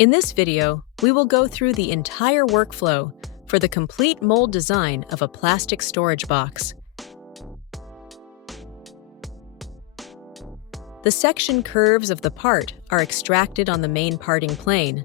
In this video, we will go through the entire workflow for the complete mold design of a plastic storage box. The section curves of the part are extracted on the main parting plane.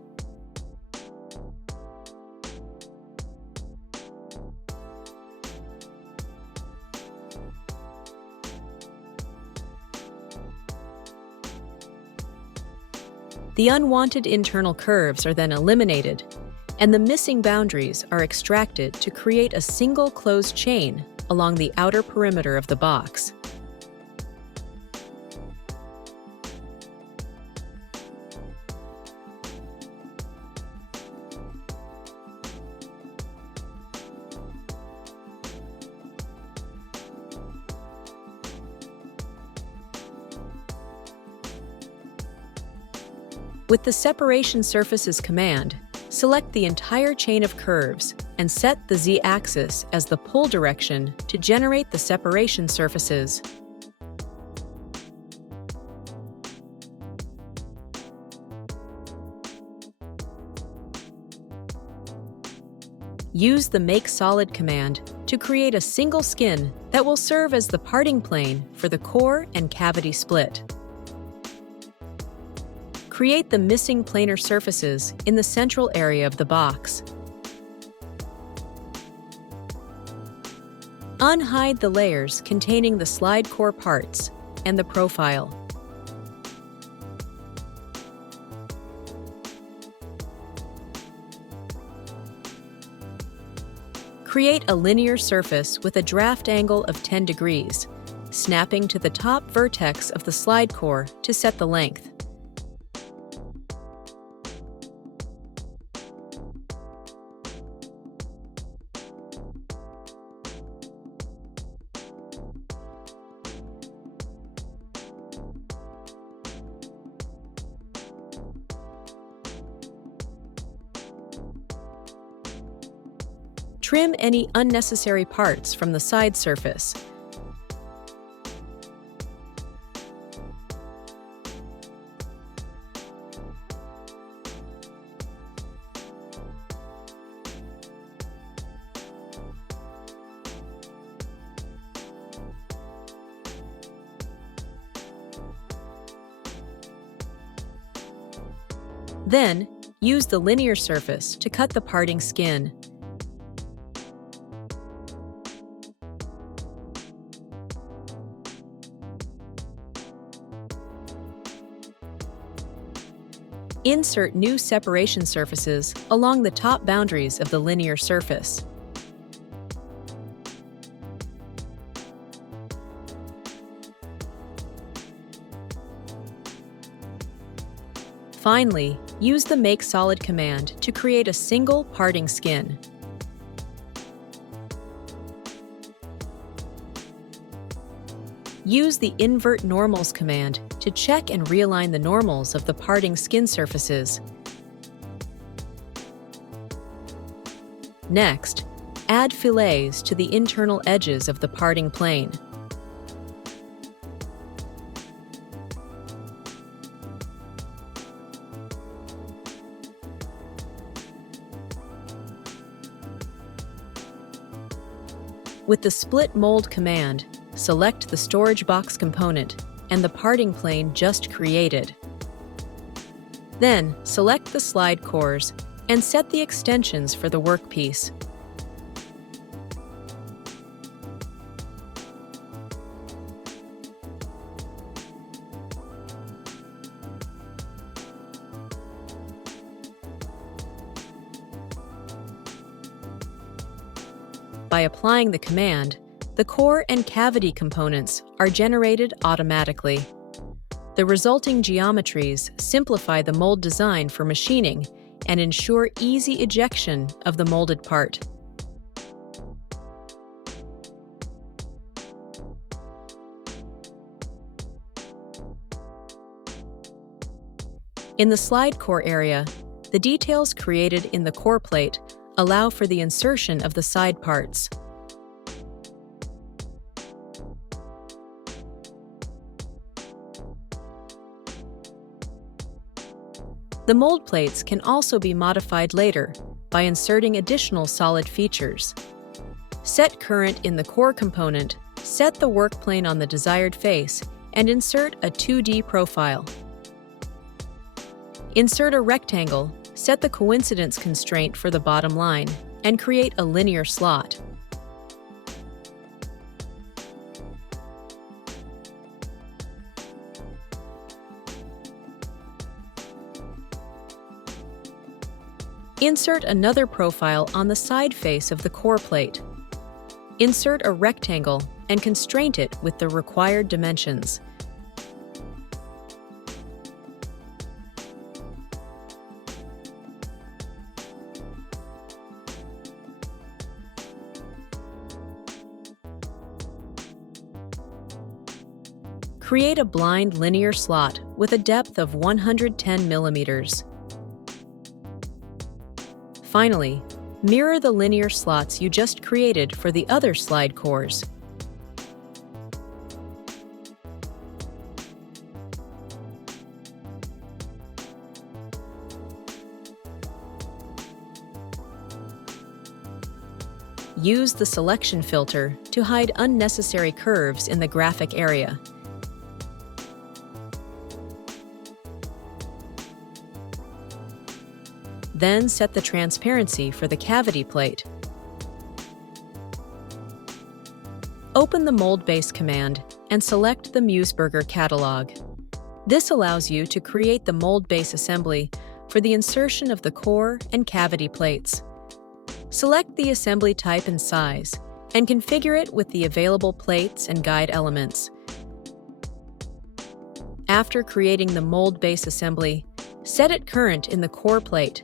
The unwanted internal curves are then eliminated, and the missing boundaries are extracted to create a single closed chain along the outer perimeter of the box. With the Separation Surfaces command, select the entire chain of curves and set the Z-axis as the pull direction to generate the separation surfaces. Use the Make Solid command to create a single skin that will serve as the parting plane for the core and cavity split. Create the missing planar surfaces in the central area of the box. Unhide the layers containing the slide core parts and the profile. Create a linear surface with a draft angle of 10 degrees, snapping to the top vertex of the slide core to set the length. Trim any unnecessary parts from the side surface. Then, use the linear surface to cut the parting skin. Insert new separation surfaces along the top boundaries of the linear surface. Finally, use the Make Solid command to create a single parting skin. Use the Invert Normals command to check and realign the normals of the parting skin surfaces. Next, add fillets to the internal edges of the parting plane. With the Split Mold command, select the storage box component and the parting plane just created. Then, select the slide cores and set the extensions for the workpiece. By applying the command, the core and cavity components are generated automatically. The resulting geometries simplify the mold design for machining and ensure easy ejection of the molded part. In the slide core area, the details created in the core plate allow for the insertion of the side parts. The mold plates can also be modified later by inserting additional solid features. Set current in the core component, set the work plane on the desired face, and insert a 2D profile. Insert a rectangle, set the coincidence constraint for the bottom line, and create a linear slot. Insert another profile on the side face of the core plate. Insert a rectangle and constrain it with the required dimensions. Create a blind linear slot with a depth of 110 millimeters. Finally, mirror the linear slots you just created for the other slide cores. Use the selection filter to hide unnecessary curves in the graphic area. Then set the transparency for the cavity plate. Open the Mold Base command and select the Museburger catalog. This allows you to create the mold base assembly for the insertion of the core and cavity plates. Select the assembly type and size, and configure it with the available plates and guide elements. After creating the mold base assembly, set it current in the core plate.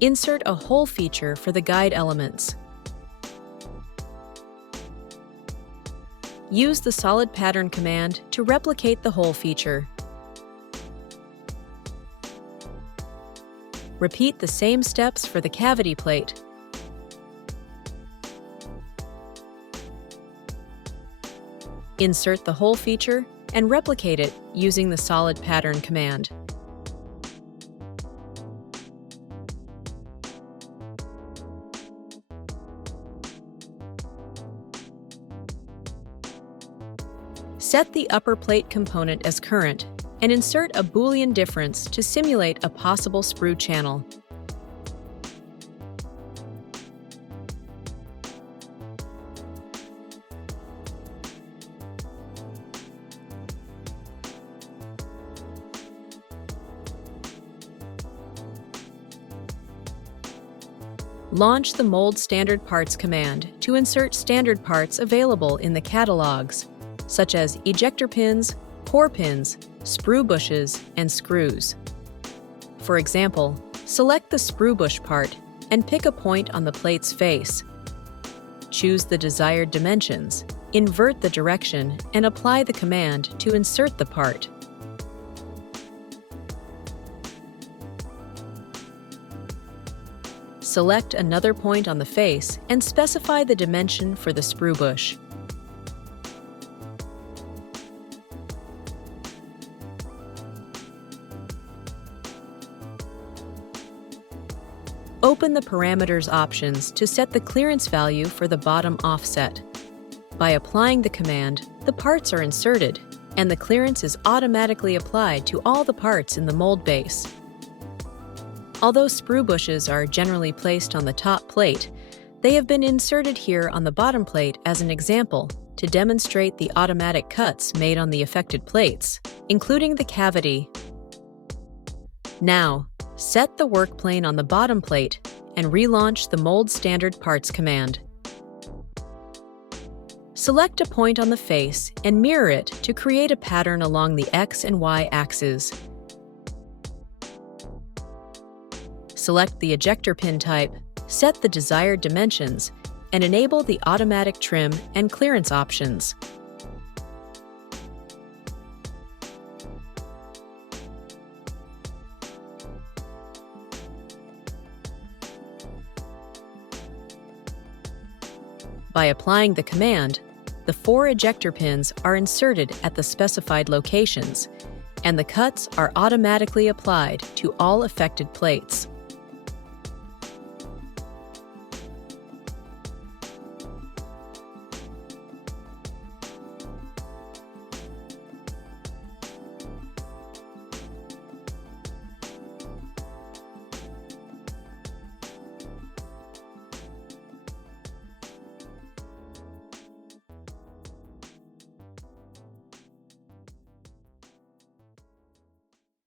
Insert a hole feature for the guide elements. Use the solid pattern command to replicate the hole feature. Repeat the same steps for the cavity plate. Insert the hole feature and replicate it using the solid pattern command. Set the upper plate component as current and insert a Boolean difference to simulate a possible sprue channel. Launch the Mold Standard Parts command to insert standard parts available in the catalogs, such as ejector pins, core pins, sprue bushes, and screws. For example, select the sprue bush part and pick a point on the plate's face. Choose the desired dimensions, invert the direction, and apply the command to insert the part. Select another point on the face and specify the dimension for the sprue bush. Open the parameters options to set the clearance value for the bottom offset. By applying the command, the parts are inserted, and the clearance is automatically applied to all the parts in the mold base. Although sprue bushes are generally placed on the top plate, they have been inserted here on the bottom plate as an example to demonstrate the automatic cuts made on the affected plates, including the cavity. Now, set the work plane on the bottom plate and relaunch the Mold Standard Parts command. Select a point on the face and mirror it to create a pattern along the X and Y axes. Select the ejector pin type, set the desired dimensions, and enable the automatic trim and clearance options. By applying the command, the 4 ejector pins are inserted at the specified locations, and the cuts are automatically applied to all affected plates.